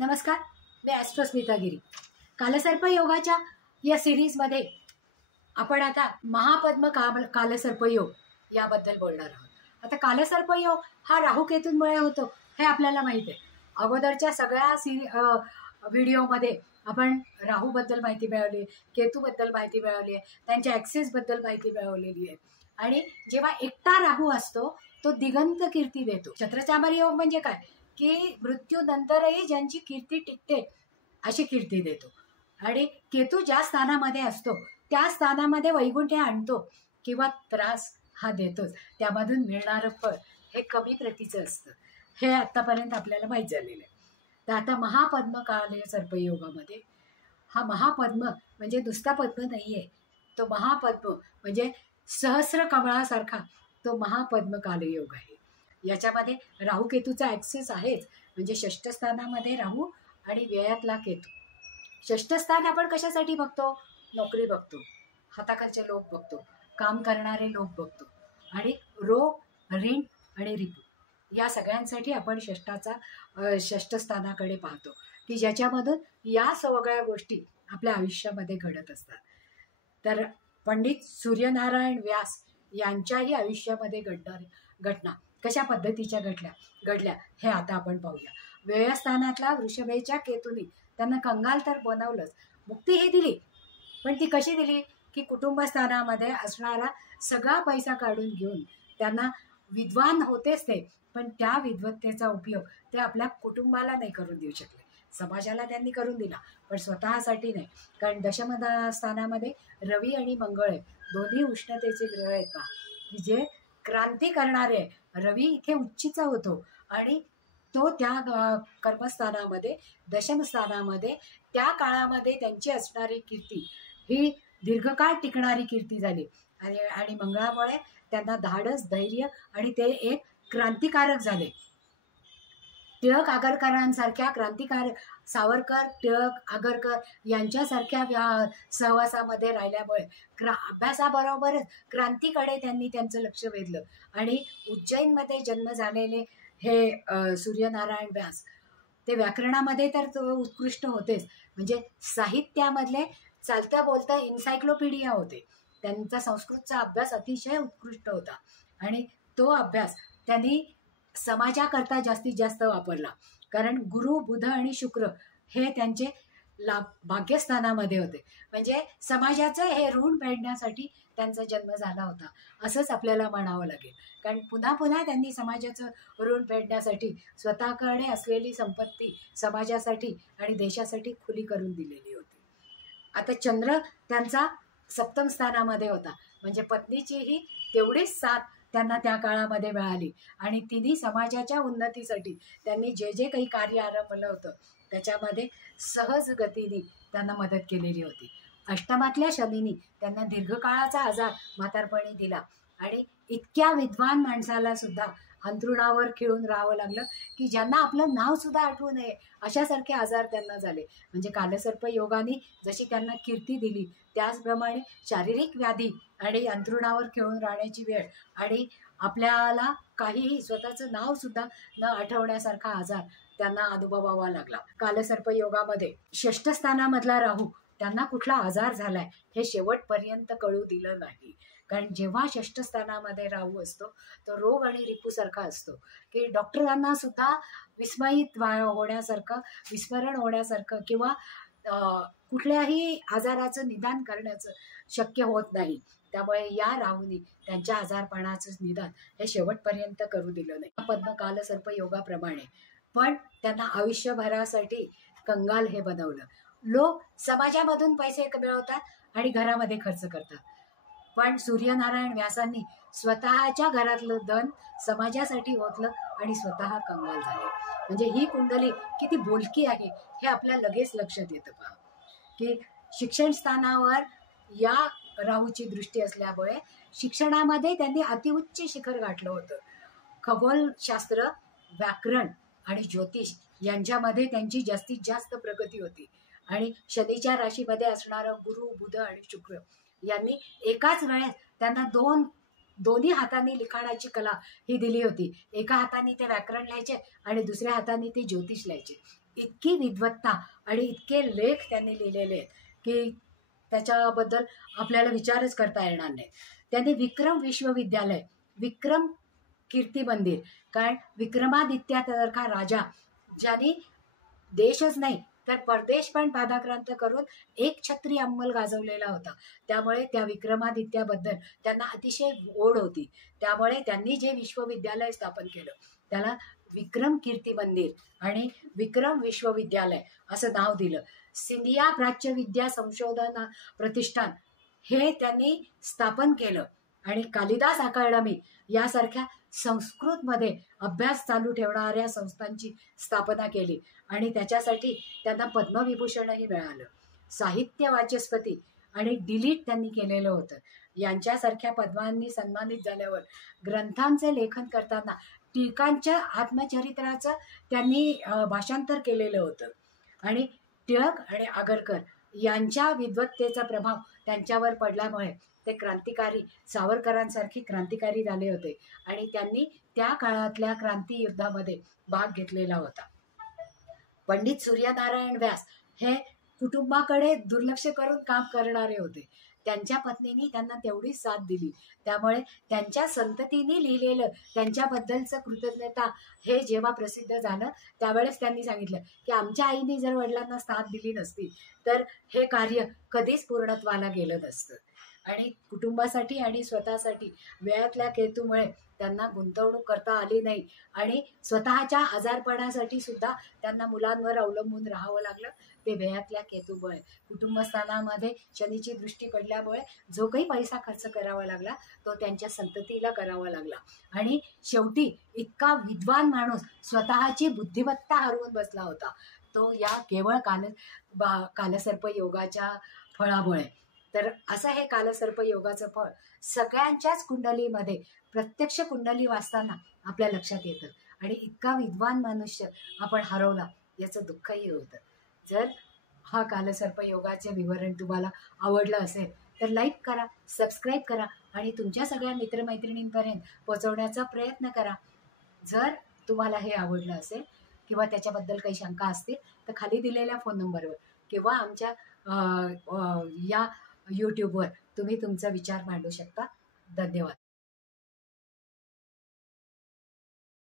नमस्कार, मी ॲस्ट्रोस्मिता गिरी. कालसर्प योगाच्या या सिरीजमध्ये आपण आता महापद्म कालसर्प योग याबद्दल बोलणार आहोत. आता कालसर्प योग हा राहूकेतूंमुळे होतो हे आपल्याला माहीत आहे. अगोदरच्या सगळ्या व्हिडिओमध्ये आपण राहूबद्दल माहिती मिळवली, केतूबद्दल माहिती मिळवली आहे, त्यांच्या ॲक्सेसबद्दल माहिती मिळवलेली आहे. आणि जेव्हा एकटा राहू असतो तो दिगंत कीर्ती देतो. छत्रचामर योग म्हणजे काय की मृत्यूनंतरही ज्यांची कीर्ती टिकते अशी कीर्ती देतो. आणि केतू ज्या स्थानामध्ये असतो त्या स्थानामध्ये वैकुंठ आणतो किंवा त्रास हा देतोच. त्यामधून मिळणारं फळ हे कमी प्रतीचं असतं, हे आत्तापर्यंत आपल्याला माहीत झालेलं आहे. तर आता महापद्म कालसर्प योगामध्ये हा महापद्म म्हणजे नुसता पद्म नाही आहे, तो महापद्म म्हणजे सहस्र कमळासारखा तो महापद्म कालयोग आहे. याच्यामध्ये राहू केतूचा ॲक्सेस आहेच, म्हणजे षष्ठ स्थानामध्ये राहू आणि व्ययातला केतू. षष्ठ स्थान आपण कशासाठी बघतो? नोकरी बघतो, हाताखालचे लोक बघतो, काम करणारे लोक बघतो, आणि रोग, ऋण आणि रिपू या सगळ्यांसाठी आपण षष्ठ स्थानाकडे पाहतो की ज्याच्यामधून या सगळ्या गोष्टी आपल्या आयुष्यामध्ये घडत असतात. तर पंडित सूर्यनारायण व्यास यांच्याही आयुष्यामध्ये घटना कशा पद्धतीच्या घडल्या हे आता आपण पाहूया. व्ययस्थानातला वृषभेच्या केतूने त्यांना कंगाल तर बनवलंच, मुक्ती हे दिली, पण ती कशी दिली की कुटुंबस्थानामध्ये असणारा सगळा पैसा काढून घेऊन त्यांना विद्वान होतेच ते, पण त्या विद्वत्तेचा उपयोग ते आपल्या कुटुंबाला नाही करून देऊ शकले. समाजाला त्यांनी करून दिला पण स्वतःसाठी नाही, कारण दशम स्थानामध्ये रवी आणि मंगळ आहे, दोन्ही उष्णतेचे ग्रह आहेत की जे क्रांती करणारे. रवी इथे उच्चीचा होतो आणि तो त्या कर्मस्थानामध्ये दशम स्थानामध्ये त्या काळामध्ये त्यांची असणारी कीर्ती ही दीर्घकाळ टिकणारी कीर्ती झाली. आणि मंगळामुळे त्यांना धाडस, धैर्य आणि ते एक क्रांतिकारक झाले. टिळक आगरकरांसारख्या क्रांतिकारक, सावरकर, टिळक, आगरकर यांच्यासारख्या सहवासामध्ये राहिल्यामुळे अभ्यासाबरोबरच क्रांतीकडे त्यांनी त्यांचं लक्ष वेधलं. आणि उज्जैनमध्ये जन्म झालेले हे सूर्यनारायण व्यास ते व्याकरणामध्ये तर तो उत्कृष्ट होतेच, म्हणजे साहित्यामधले चालता बोलता इन्सायक्लोपीडिया होते. त्यांचा संस्कृतचा अभ्यास अतिशय उत्कृष्ट होता आणि तो अभ्यास त्यांनी समाजाकरता जास्तीत जास्त वापरला, कारण गुरु, बुध आणि शुक्र हे त्यांचे भाग्यस्थानामध्ये होते. म्हणजे समाजाचं हे ऋण फेडण्यासाठी त्यांचा जन्म झाला होता असंच आपल्याला म्हणावं लागेल, कारण पुन्हा पुन्हा त्यांनी समाजाचं ऋण फेडण्यासाठी स्वतःकडे असलेली संपत्ती समाजासाठी आणि देशासाठी खुली करून दिलेली होती. आता चंद्र त्यांचा सप्तम स्थानामध्ये होता, म्हणजे पत्नीचीही तेवढीच साथ त्यांना त्या काळामध्ये मिळाली आणि तिन्ही समाजाच्या उन्नतीसाठी त्यांनी जे जे काही कार्य आरंभलं होतं त्याच्यामध्ये सहज गतीने त्यांना मदत केलेली होती. अष्टमातल्या शनीने त्यांना दीर्घकाळाचा आजार म्हातारपणी दिला आणि इतक्या विद्वान माणसाला सुद्धा अंथरुणावर खिळून राहावं लागलं की ज्यांना आपलं नाव सुद्धा आठवू नये अशासारखे आजार त्यांना झाले. म्हणजे कालसर्प योगाने जशी त्यांना कीर्ती दिली त्याचप्रमाणे शारीरिक व्याधी आणि अंथरुणावर खिळून राहण्याची वेळ आणि आपल्याला काहीही स्वतःचं नाव सुद्धा न आठवण्यासारखा आजार त्यांना अनुभवावा लागला. कालसर्प योगामध्ये षष्ठ स्थानामधला राहू त्यांना कुठला आजार झालाय हे शेवटपर्यंत कळू दिलं नाही, कारण जेव्हा षष्ठ स्थानामध्ये राहू असतो तो रोग आणि रिपूसारखा असतो की डॉक्टरांना सुद्धा विस्मयित होण्यासारखं, विस्मरण होण्यासारखं किंवा कुठल्याही आजाराचं निदान करण्याचं शक्य होत नाही. त्यामुळे या राहूनी त्यांच्या आजारपणाचं निदान हे शेवटपर्यंत करू दिलं नाही पद्म कालसर्प योगाप्रमाणे. पण त्यांना आयुष्यभरासाठी कंगाल हे बनवलं. लोक समाजामधून पैसे मिळवतात आणि घरामध्ये खर्च करतात, पण सूर्यनारायण व्यासांनी स्वतःच्या घरातलं धन समाजासाठी ओतलं आणि स्वतः कंगाल झाले. म्हणजे ही कुंडली किती बोलकी आहे हे आपल्या लगेच लक्षात येतं पहा की शिक्षण स्थानावर या राहूची दृष्टी असल्यामुळे शिक्षणामध्ये त्यांनी अतिउच्च शिखर गाठलं होतं. खगोलशास्त्र, व्याकरण आणि ज्योतिष यांच्यामध्ये त्यांची जास्तीत जास्त प्रगती होती. आणि शनीच्या राशीमध्ये असणारं गुरु, बुध आणि शुक्र यांनी एकाच वेळेस त्यांना दोन्ही हातांनी लिखाणाची कला ही दिली होती. एका हाताने ते व्याकरण लिहायचे आणि दुसऱ्या हाताने ते ज्योतिष लिहायचे. इतकी विद्वत्ता आणि इतके लेख त्यांनी लिहिलेले आहेत की त्याच्याबद्दल आपल्याला विचारच करता येणार नाही. त्यांनी विक्रम विश्वविद्यालय, विक्रम कीर्ती मंदिर, कारण विक्रमादित्यासारखा राजा ज्यांनी देशच नाही तर परदेश पण पादाक्रांत करून एक छत्री अंमल गाजवलेला होता, त्यामुळे त्या विक्रमादित्याबद्दल त्यांना अतिशय ओढ होती. त्यामुळे त्यांनी जे विश्वविद्यालय स्थापन केलं त्याला विक्रम कीर्ती मंदिर आणि विक्रम विश्वविद्यालय असं नाव दिलं. सिंधिया प्राच्यविद्या संशोधन प्रतिष्ठान हे त्यांनी स्थापन केलं आणि कालिदास अकादमी यासारख्या संस्कृतमध्ये अभ्यास चालू ठेवणाऱ्या संस्थांची स्थापना केली आणि त्याच्यासाठी त्यांना पद्मविभूषणही मिळालं. साहित्य वाचस्पती आणि डिलीट त्यांनी केलेलं होतं. यांच्यासारख्या पद्मांनी सन्मानित झाल्यावर ग्रंथांचे लेखन करताना टिळकांच्या आत्मचरित्राचं त्यांनी भाषांतर केलेलं होतं आणि टिळक आणि आगरकर यांच्या विद्वत्तेचा प्रभाव त्यांच्यावर पडल्यामुळे ते क्रांतिकारी सावरकरांसारखी क्रांतिकारी झाले होते आणि त्यांनी त्या काळातल्या क्रांती युद्धामध्ये भाग घेतलेला होता. पंडित सूर्यनारायण व्यास हे कुटुंबाकडे दुर्लक्ष करून काम करणारे होते. त्यांच्या पत्नीने त्यांना तेवढीच साथ दिली, त्यामुळे त्यांच्या संततीने लिहिलेलं त्यांच्याबद्दलचं कृतज्ञता हे जेव्हा प्रसिद्ध झालं त्यावेळेस त्यांनी सांगितलं की आमच्या आईने जर वडिलांना साथ दिली नसती तर हे कार्य कधीच पूर्णत्वाला गेलं नसतं. आणि कुटुंबासाठी आणि स्वतःसाठी वेळातल्या केतूमुळे त्यांना गुंतवणूक करता आली नाही आणि स्वतःच्या आजारपणासाठी सुद्धा त्यांना मुलांवर अवलंबून राहावं लागलं. ते वेळातल्या केतूमुळे कुटुंबस्थानामध्ये शनीची दृष्टी पडल्यामुळे जो काही पैसा खर्च करावा लागला तो त्यांच्या संततीला करावा लागला आणि शेवटी इतका विद्वान माणूस स्वतःची बुद्धिमत्ता हरवून बसला होता तो या केवळ कालसर्प योगाच्या फळामुळे. तर असं हे कालसर्प योगाचं फळ सगळ्यांच्याच कुंडलीमध्ये प्रत्यक्ष कुंडली वाचताना आपल्या लक्षात येतं आणि इतका विद्वान मनुष्य आपण हरवला याचं दुःखही होतं. जर हा कालसर्प योगाचे विवरण तुम्हाला आवडलं असेल तर लाईक करा, सबस्क्राईब करा आणि तुमच्या सगळ्या मित्रमैत्रिणींपर्यंत पोहोचवण्याचा प्रयत्न करा. जर तुम्हाला हे आवडलं असेल किंवा त्याच्याबद्दल काही शंका असतील तर खाली दिलेल्या फोन नंबरवर किंवा आमच्या या यूट्यूबवर तुम्ही तुमचा विचार मांडू शकता. धन्यवाद.